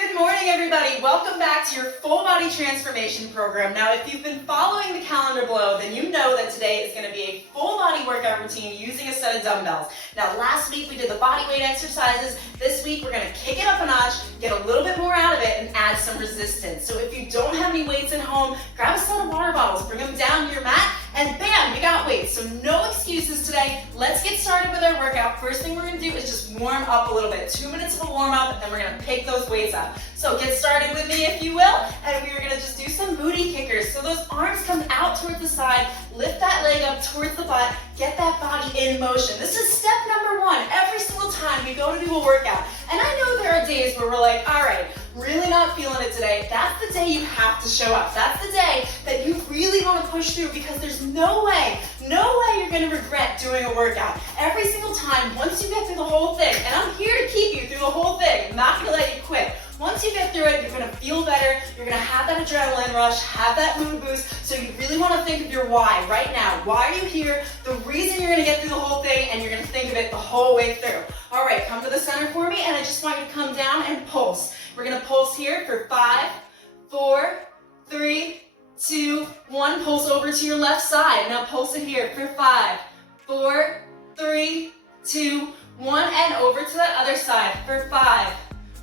Good morning, everybody. Welcome back to your full body transformation program. Now, if you've been following the calendar below, then you know that today is going to be a full body workout routine using a set of dumbbells. Now, last week we did the body weight exercises. This week we're going to kick it up a notch, get a little bit more out of it, and add some resistance. So if you don't have any weights at home, grab a set of water bottles, bring them down to your mat, and bam, we got weights. So no excuses today. Let's get started with our workout. First thing we're going to do is just warm up a little bit. 2 minutes of a warm up, and then we're going to pick those weights up. So get started with me if you will, and we're going to just do some booty kickers. So those arms come out towards the side, lift that leg up towards the butt, get that body in motion. This is step number one every single time we go to do a workout. And I know there are days where we're like, all right, really not feeling it today. That's the day you have to show up. That's the day that you really want to push through, because there's no way you're going to regret doing a workout. Every single time, once you get through the whole thing, and I'm here to keep you through the whole thing, I'm not going to let you quit. Once you get through it, you're going to feel better, you're going to have that adrenaline rush, have that mood boost, so you really want to think of your why right now. Why are you here? The reason you're going to get through the whole thing, and you're going to think of it the whole way through. All right, come to the center for me, and I just want you to come down and pulse. We're going to pulse here for 5, 4, 3, 2, 1. Pulse over to your left side. Now pulse it here for 5, 4, 3, 2, 1, and over to that other side for 5,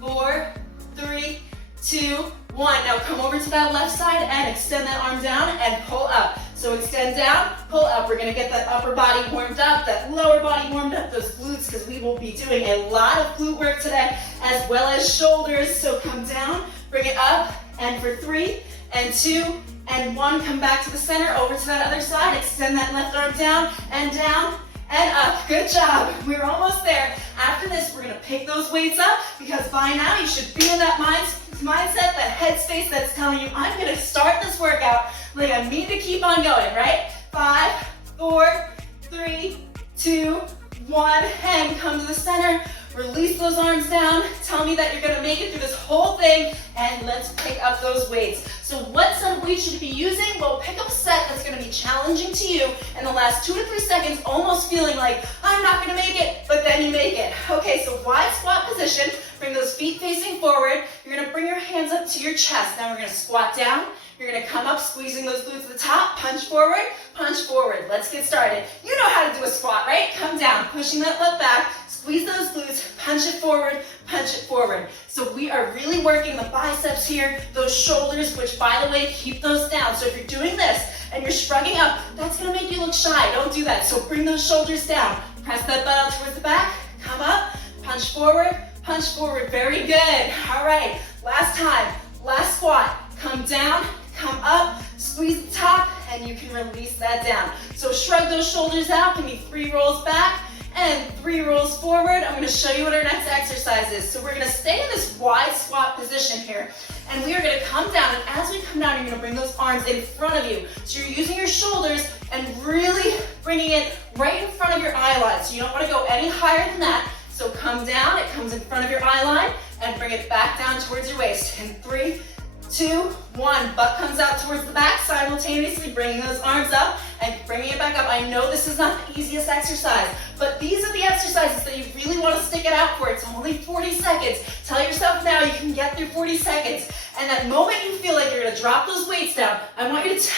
4, 3, 2, 1. Now come over to that left side and extend that arm down and pull up. So extend down, pull up. We're going to get that upper body warmed up, that lower body warmed up, those glutes, because we will be doing a lot of glute work today, as well as shoulders. So come down, bring it up, and for 3, and 2, and 1, come back to the center, over to that other side, extend that left arm down, and up. Good job. We're almost there. After this, we're going to pick those weights up, because by now you should be in that mindset, that headspace that's telling you, I'm going to start this workout like I need to keep on going, right? 5, 4, 3, 2, 1, and come to the center. Release those arms down. Tell me that you're going to make it through this whole thing, and let's pick up those weights. So what set of weights should you be using? Well, pick up a set that's going to be challenging to you in the last 2 to 3 seconds, almost feeling like, I'm not going to make it, but then you make it. Okay, so wide squat position. Bring those feet facing forward. You're going to bring your hands up to your chest. Now we're going to squat down. You're going to come up, squeezing those glutes at the top, punch forward, punch forward. Let's get started. You know how to do a squat, right? Come down, pushing that left back, squeeze those glutes, punch it forward, punch it forward. So we are really working the biceps here, those shoulders, which by the way, keep those down. So if you're doing this and you're shrugging up, that's going to make you look shy. Don't do that. So bring those shoulders down. Press that butt out towards the back, come up, punch forward, punch forward. Very good. All right, last time, last squat. Come down, come up, squeeze the top, and you can release that down. So shrug those shoulders out. Give me 3 rolls back and 3 rolls forward. I'm going to show you what our next exercise is. So we're going to stay in this wide squat position here, and we are going to come down, and as we come down, you're going to bring those arms in front of you. So you're using your shoulders and really bringing it right in front of your eye line. So you don't want to go any higher than that. So come down, it comes in front of your eye line, and bring it back down towards your waist. In 3, 2, 1. Butt comes out towards the back, simultaneously bringing those arms up and bringing it back up. I know this is not the easiest exercise, but these are the exercises that you really want to stick it out for. It's only 40 seconds. Tell yourself now you can get through 40 seconds. And that moment you feel like you're going to drop those weights down, I want you to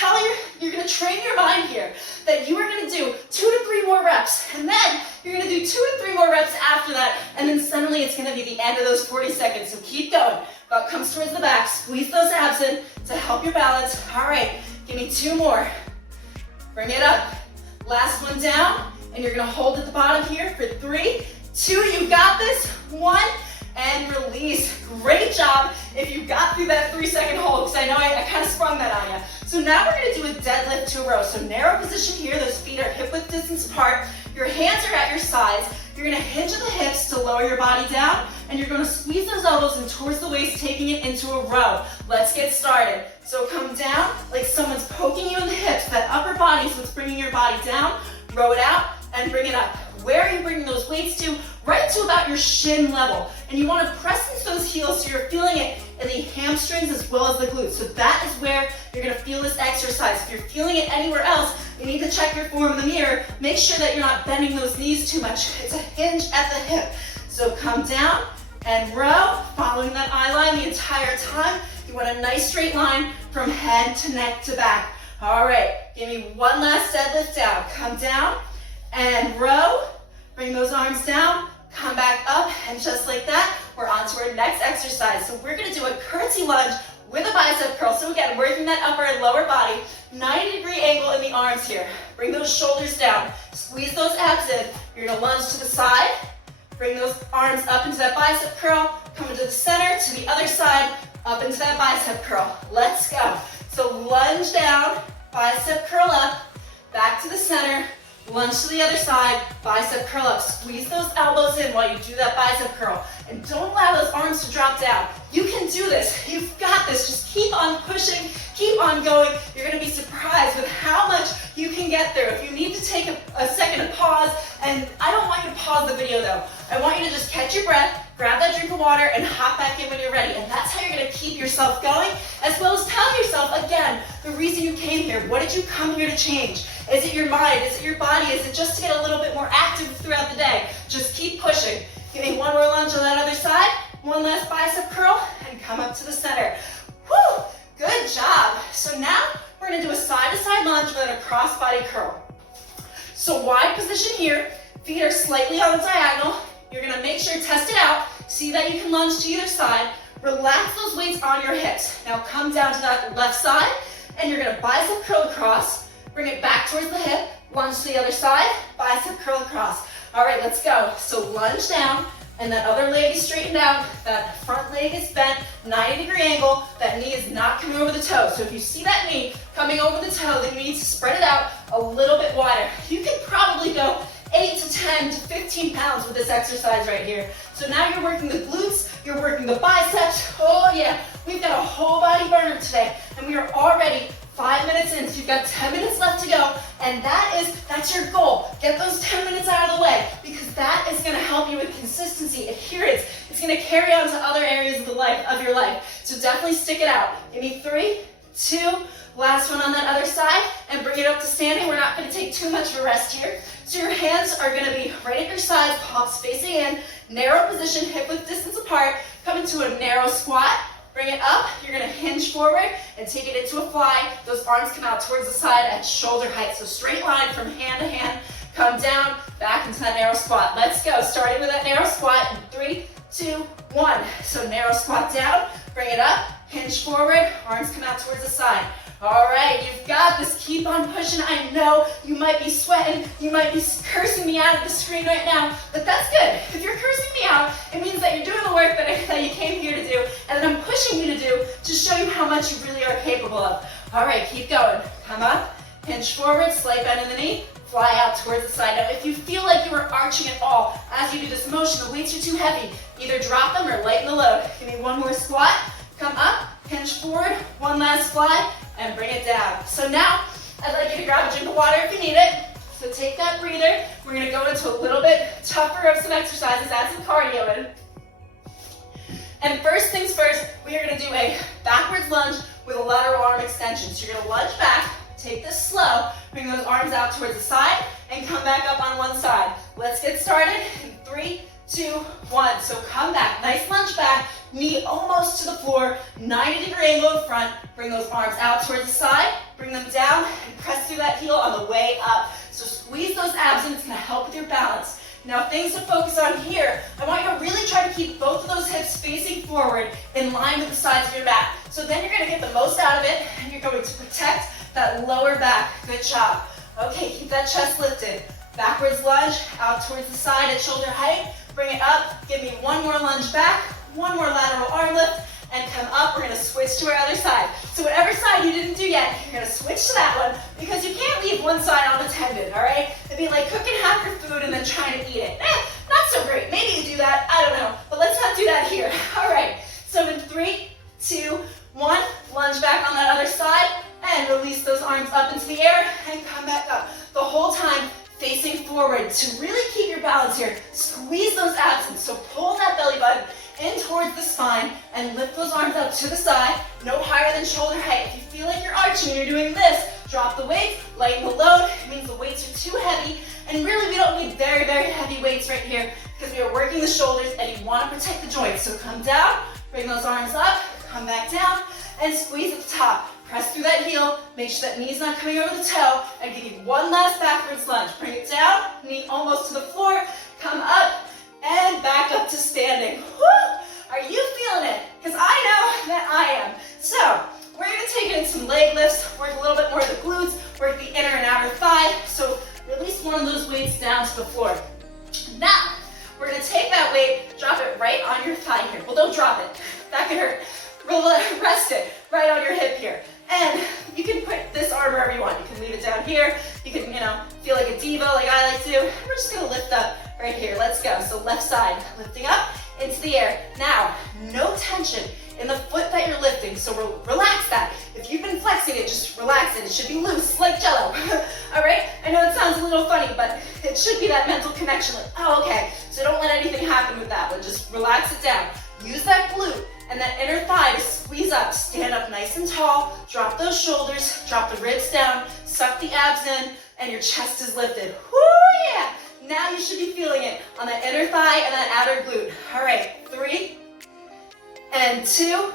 you're going to train your mind here that you are going to do 2 to 3 more reps. And then you're going to do 2 to 3 more reps after that. And then suddenly it's going to be the end of those 40 seconds. So keep going. Butt comes towards the back. Squeeze those abs in to help your balance. All right, give me 2 more. Bring it up. Last one down. And you're going to hold at the bottom here for 3, 2. You got this. 1. And release. Great job if you got through that 3-second hold, because I know I kind of sprung that on you. So now we're going to do a deadlift to a row. So narrow position here. Those feet are hip-width distance apart. Your hands are at your sides. You're going to hinge at the hips to lower your body down, and you're going to squeeze those elbows in towards the waist, taking it into a row. Let's get started. So come down like someone's poking you in the hips. That upper body is what's bringing your body down. Row it out and bring it up. Where are you bringing those weights to? Right to about your shin level. And you want to press into those heels so you're feeling it in the hamstrings as well as the glutes. So that is where you're going to feel this exercise. If you're feeling it anywhere else, you need to check your form in the mirror. Make sure that you're not bending those knees too much. It's a hinge at the hip. So come down, and row, following that eye line the entire time. You want a nice straight line from head to neck to back. All right, give me one last deadlift down. Come down and row. Bring those arms down, come back up, and just like that, we're on to our next exercise. So we're gonna do a curtsy lunge with a bicep curl. So again, working that upper and lower body, 90-degree angle in the arms here. Bring those shoulders down, squeeze those abs in. You're gonna lunge to the side, bring those arms up into that bicep curl, come into the center, to the other side, up into that bicep curl. Let's go. So lunge down, bicep curl up, back to the center, lunge to the other side, bicep curl up. Squeeze those elbows in while you do that bicep curl. And don't allow those arms to drop down. You can do this. You've got this. Just keep on pushing, keep on going. You're gonna be surprised with how much you can get through. If you need to take a second to pause, and I don't want you to pause the video though. I want you to just catch your breath, grab that drink of water, and hop back in when you're ready. And that's how you're gonna keep yourself going, as well as telling yourself, again, the reason you came here. What did you come here to change? Is it your mind? Is it your body? Is it just to get a little bit more active throughout the day? Just keep pushing. Give me one more lunge on that other side, one last bicep curl, and come up to the center. Whew, good job. So now we're gonna do a side-to-side lunge with a cross-body curl. So wide position here, feet are slightly on the diagonal. You're gonna make sure, test it out, see that you can lunge to either side. Relax those weights on your hips. Now come down to that left side, and you're gonna bicep curl across, bring it back towards the hip, lunge to the other side, bicep curl across. All right, let's go. So lunge down, and that other leg is straightened out, that front leg is bent, 90-degree angle, that knee is not coming over the toe. So if you see that knee coming over the toe, then you need to spread it out a little bit wider. You can probably go 8 to 10 to 15 pounds with this exercise right here. So now you're working the glutes, you're working the biceps. Oh yeah, we've got a whole body burner today, and we are already 5 minutes in, so you've got 10 minutes left to go, and that's your goal. Get those 10 minutes out of the way, because that is gonna help you with consistency, adherence. It's gonna carry on to other areas of your life. So definitely stick it out. Give me 3, 2, last one on that other side, and bring it up to standing. We're not gonna take too much of a rest here. So your hands are gonna be right at your sides, palms facing in, narrow position, hip width distance apart, come into a narrow squat. Bring it up, you're gonna hinge forward and take it into a fly. Those arms come out towards the side at shoulder height. So straight line from hand to hand, come down, back into that narrow squat. Let's go, starting with that narrow squat in 3, 2, 1. So narrow squat down, bring it up, hinge forward, arms come out towards the side. All right, you've got this, keep on pushing. I know you might be sweating, you might be cursing me out of the screen right now, but that's good. If you're cursing me out, it means that you're doing the work that you came here to do, and that I'm pushing you to do to show you how much you really are capable of. All right, keep going. Come up, hinge forward, slight bend in the knee, fly out towards the side. Now, if you feel like you are arching at all as you do this motion, the weights are too heavy, either drop them or lighten the load. Give me one more squat, come up, hinge forward, one last fly, and bring it down. So now, I'd like you to grab a drink of water if you need it. So take that breather. We're gonna go into a little bit tougher of some exercises, add some cardio in. And first things first, we are gonna do a backwards lunge with a lateral arm extension. So you're gonna lunge back, take this slow, bring those arms out towards the side, and come back up on one side. Let's get started in 3, 2, 1. So come back, nice lunge back, knee almost to the floor, 90-degree angle in front. Bring those arms out towards the side, bring them down, and press through that heel on the way up. So squeeze those abs in, it's gonna help with your balance. Now things to focus on here, I want you to really try to keep both of those hips facing forward in line with the sides of your back. So then you're gonna get the most out of it, and you're going to protect that lower back. Good job. Okay, keep that chest lifted. Backwards lunge, out towards the side at shoulder height. Bring it up, give me one more lunge back, one more lateral arm lift, and come up. We're gonna switch to our other side. So whatever side you didn't do yet, you're gonna switch to that one, because you can't leave one side unattended, all right? It'd be like cooking half your food and then trying to eat it. Not so great. Maybe you do that, I don't know, but let's not do that here. All right, so in 3, 2, 1, lunge back on that other side, and release those arms up into the air, and come back up. The whole time, facing forward. To really keep your balance here, squeeze those abs in. So pull that belly button in towards the spine and lift those arms up to the side, no higher than shoulder height. If you feel like you're arching and you're doing this, drop the weights, lighten the load. It means the weights are too heavy And really, we don't need very, very heavy weights right here because we are working the shoulders and you want to protect the joints. So come down, bring those arms up, come back down, and squeeze at the top. Press through that heel, make sure that knee's not coming over the toe, and give you one last backwards lunge. Bring it down, knee almost to the floor, come up, and back up to standing. Woo! Are you feeling it? Because I know that I am. So, we're going to take it in some leg lifts, work a little bit more of the glutes, work the inner and outer thigh. So, release one of those weights down to the floor. Now, we're going to take that weight, drop it right on your thigh here. Well, don't drop it. That could hurt. Rest it right on your hip here. And you can put this arm wherever you want. You can leave it down here. You can, feel like a diva like I like to. We're just going to lift up right here. Let's go. So left side, lifting up into the air. Now, no tension in the foot that you're lifting. So relax that. If you've been flexing it, just relax it. It should be loose, like Jello. All right? I know it sounds a little funny, but it should be that mental connection. Like, oh, okay. So don't let anything happen with that one. Just relax it down. Use that glute and that inner thigh to squeeze up. Stand up nice and tall. Drop those shoulders. Drop the ribs down. Suck the abs in, and your chest is lifted. Woo, yeah! Now you should be feeling it on that inner thigh and that outer glute. All right, 3, and 2,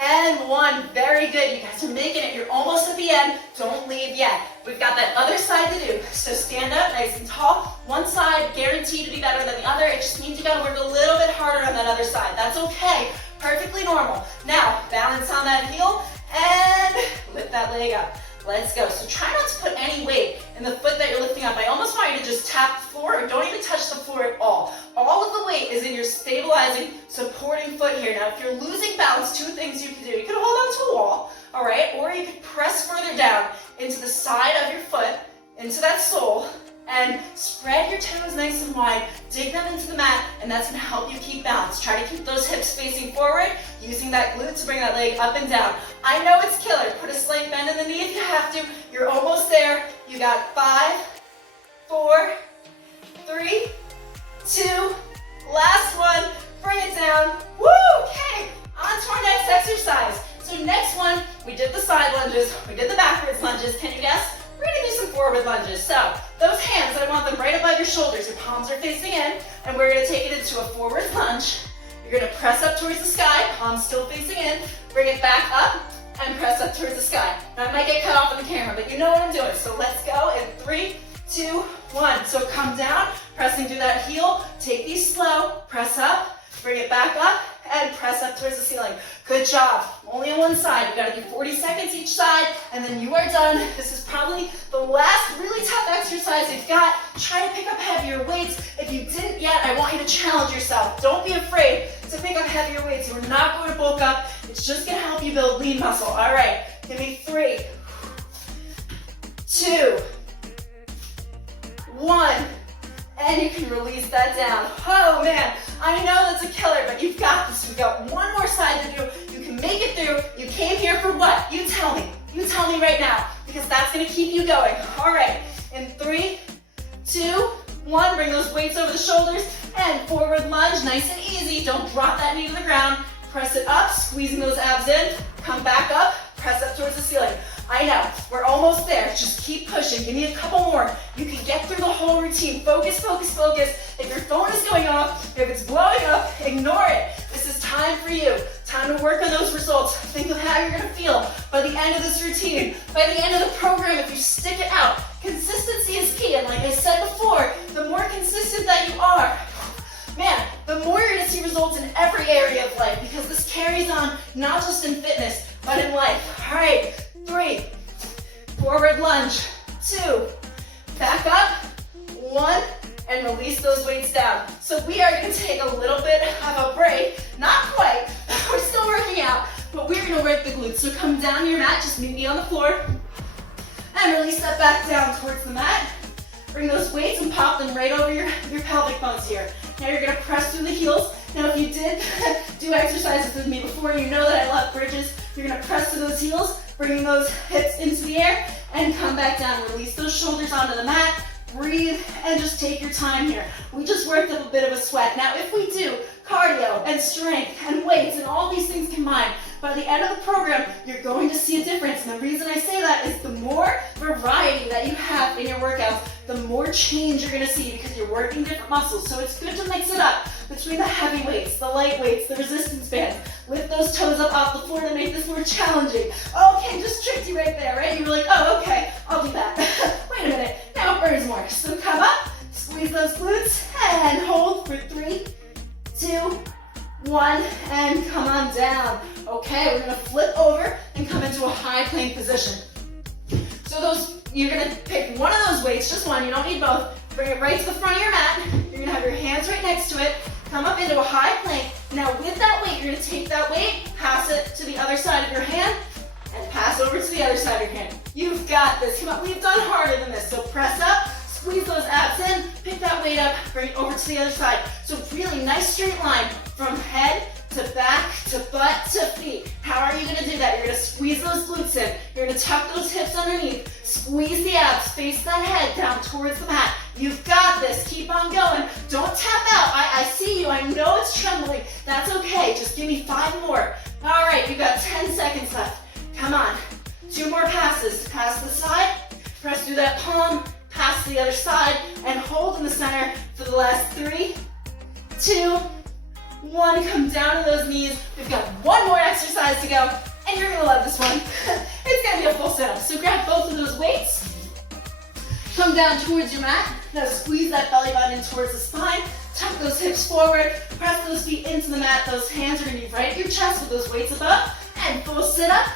and 1. Very good. You guys are making it. You're almost at the end. Don't leave yet. We've got that other side to do. So stand up nice and tall. One side guaranteed to be better than the other. It just means you got to work a little bit harder on that other side. That's okay. Perfectly normal. Now, balance on that heel and lift that leg up. Let's go. So try not to put any weight in the foot that you're lifting up. I almost want you to just tap the floor or don't even touch the floor at all. All of the weight is in your stabilizing, supporting foot here. Now, if you're losing balance, 2 things you can do. You can hold on to a wall, all right? Or you can press further down into the side of your foot, into that sole, and spread your toes nice and wide, dig them into the mat, and that's gonna help you keep balance. Try to keep those hips facing forward, using that glute to bring that leg up and down. I know it's killer. Put a slight bend in the knee if you have to. You're almost there. You got 5, 4, 3, 2, last one. Bring it down. Woo, okay. On to our next exercise. So next one, we did the side lunges, we did the backwards lunges. Can you guess? We're gonna do some forward lunges. So those hands, I want them right above your shoulders. Your palms are facing in, and we're gonna take it into a forward lunge. You're gonna press up towards the sky, palms still facing in. Bring it back up and press up towards the sky. Now I might get cut off on the camera, but you know what I'm doing. So let's go in 3, 2, 1. So come down, pressing through that heel. Take these slow, press up, bring it back up, and press up towards the ceiling. Good job. Only on one side. You gotta do 40 seconds each side, and then you are done. This is probably the last really tough exercise you've got. Try to pick up heavier weights. If you didn't yet, I want you to challenge yourself. Don't be afraid to pick up heavier weights. You're not going to bulk up. It's just gonna help you build lean muscle. All right, give me 3, 2, 1, and you can release that down. Oh man, I know that's a killer, but you've got this. We've got one more side to do. You can make it through. You came here for what? You tell me. You tell me right now, because that's gonna keep you going. All right, in 3, 2, 1, bring those weights over the shoulders and forward lunge, nice and easy. Don't drop that knee to the ground. Press it up, squeezing those abs in. Come back up, press up towards the ceiling. I know, we're almost there. Just keep pushing. Give me a couple more. You can get through the whole routine. Focus, focus, focus. If your phone is going off, if it's blowing up, ignore it. This is time for you. Time to work on those results. Think of how you're gonna feel by the end of this routine, by the end of the program if you stick it out. Consistency is key, and like I said before, the more consistent that you are, man, the more you're gonna see results in every area of life, because this carries on not just in fitness, but in life. All right, 3, forward lunge, 2, back up, 1, and release those weights down. So we are gonna take a little bit of a break, not quite, we're still working out, but we're gonna work the glutes. So come down to your mat, just meet me on the floor, and release that back down towards the mat. Bring those weights and pop them right over your pelvic bones here. Now you're gonna press through the heels. Now if you did do exercises with me before, you know that I love bridges. You're gonna press through those heels, bring those hips into the air, and come back down. Release those shoulders onto the mat. Breathe and just take your time here. We just worked up a bit of a sweat. Now if we do cardio and strength and weights and all these things combined, by the end of the program, you're going to see a difference. And the reason I say that is the more variety that you have in your workouts, the more change you're gonna see because you're working different muscles. So it's good to mix it up between the heavy weights, the light weights, the resistance bands. Lift those toes up off the floor to make this more challenging. Okay, just tricked you right there, right? You were like, oh, okay, I'll do that. Wait a minute, now it burns more. So come up, squeeze those glutes, and hold for 3, 2, 1, and come on down. Okay, we're gonna flip over and come into a high plank position. So you're gonna pick one of those weights, just one, you don't need both. Bring it right to the front of your mat. You're gonna have your hands right next to it. Come up into a high plank. Now with that weight, you're gonna take that weight, pass it to the other side of your hand, and pass over to the other side of your hand. You've got this. Come on, we've done harder than this. So press up, squeeze those abs in, pick that weight up, bring it over to the other side. So really nice straight line from head to back to butt to feet. How are you gonna do that? You're gonna squeeze those glutes in. You're gonna tuck those hips underneath. Squeeze the abs, face that head down towards the mat. You've got this. Keep on going. Don't tap out. I see you. I know it's trembling. That's okay. Just give me 5 more. All right, you've got 10 seconds left. Come on. 2 more passes. Pass the side. Press through that palm. Pass to the other side. And hold in the center for the last 3, 2, 1. Come down to those knees. We've got 1 more exercise to go. And you're going to love this one. It's going to be a full sit-up. So grab both of those weights. Come down towards your mat. Now squeeze that belly button towards the spine. Tuck those hips forward. Press those feet into the mat. Those hands are going to be right at your chest with those weights above. And full sit-up.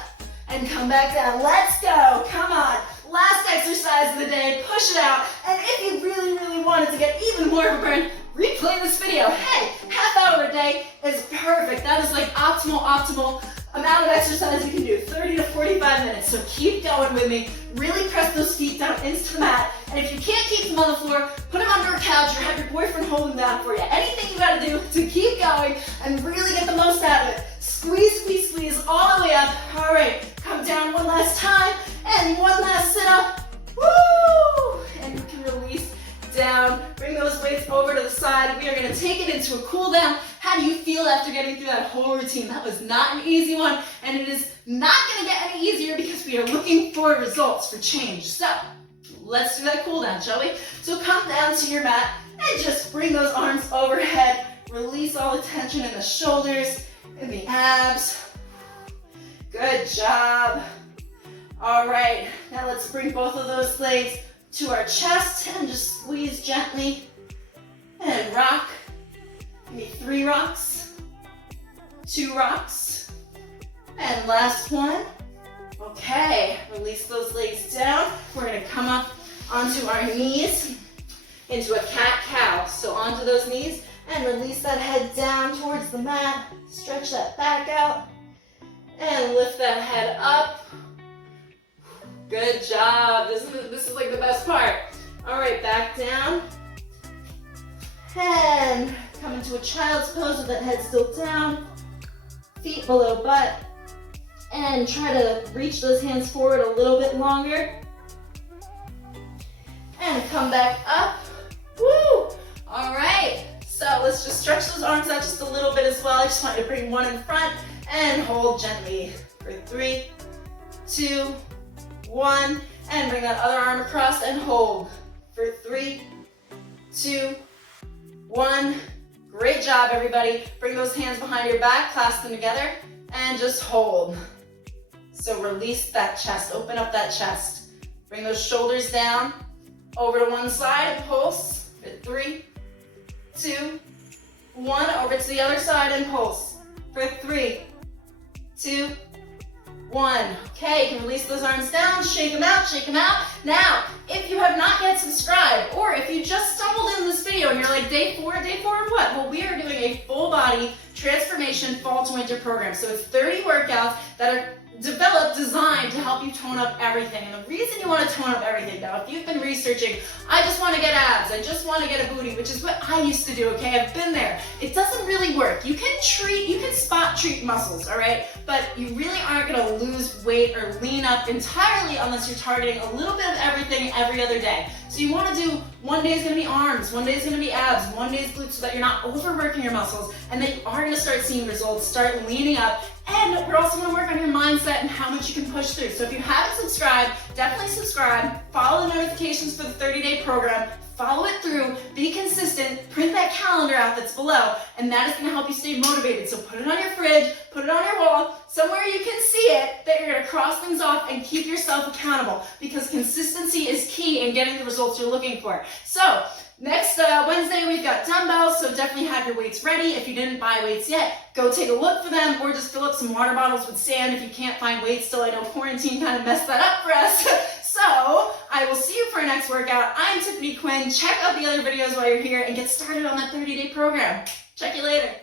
And come back down. Let's go. Come on. Last exercise of the day. Push it out. And if you really, really wanted to get even more of a burn, replay this video. Hey, half hour a day is perfect. That is like optimal amount of exercise you can do, 30 to 45 minutes. So keep going with me. Really press those feet down into the mat. And if you can't keep them on the floor, put them under a couch or have your boyfriend hold them down for you. Anything you gotta do to keep going and really get the most out of it. Squeeze, squeeze, squeeze all the way up. All right, come down one last time and one last sit up. Woo! And you can release down. Bring those weights over to the side. We are gonna take it into a cool down. How do you feel after getting through that whole routine? That was not an easy one, and it is not gonna get any easier because we are looking for results, for change. So let's do that cool down, shall we? So come down to your mat and just bring those arms overhead. Release all the tension in the shoulders, in the abs. Good job. All right, now let's bring both of those legs to our chest and just squeeze gently and rock. Give me 3 rocks, 2 rocks, and last one. Okay, release those legs down. We're gonna come up onto our knees into a cat-cow. So onto those knees and release that head down towards the mat. Stretch that back out and lift that head up. Good job. This is like the best part. All right, back down. And come into a child's pose with that head still down. Feet below butt. And try to reach those hands forward a little bit longer. And come back up. Woo! All right. So let's just stretch those arms out just a little bit as well. I just want you to bring one in front and hold gently for 3, 2, 1, and bring that other arm across and hold for 3, 2, 1. Great job, everybody. Bring those hands behind your back, clasp them together, and just hold. So release that chest, open up that chest. Bring those shoulders down, over to one side and pulse for 3, 2, 1, over to the other side and pulse for 3, 2, 1. Okay, you can release those arms down, shake them out, shake them out. Now, if you have not yet subscribed, or if you just stumbled into this video and you're like, day four of what? Well, we are doing a full body transformation fall to winter program. So it's 30 workouts that are designed to help you tone up everything. And the reason you want to tone up everything, now, if you've been researching, I just want to get abs, I just want to get a booty, which is what I used to do, okay? I've been there. It doesn't really work. You can spot treat muscles, all right? But you really aren't going to lose weight or lean up entirely unless you're targeting a little bit of everything every other day. So you want to do, one day is going to be arms, one day is going to be abs, one day is glutes, so that you're not overworking your muscles and that you are going to start seeing results, start leaning up, And we're also going to work on your mindset and how much you can push through. So if you haven't subscribed, definitely subscribe, follow the notifications for the 30-day program, follow it through, be consistent, print that calendar out that's below, and that is going to help you stay motivated. So put it on your fridge, put it on your wall, somewhere you can see it, that you're going to cross things off and keep yourself accountable, because consistency is key in getting the results you're looking for. So next Wednesday, we've got dumbbells, so definitely have your weights ready. If you didn't buy weights yet, go take a look for them, or just fill up some water bottles with sand if you can't find weights still. I know quarantine kind of messed that up for us. So I will see you for our next workout. I'm Tiffany Quinn. Check out the other videos while you're here and get started on that 30-day program. Check you later.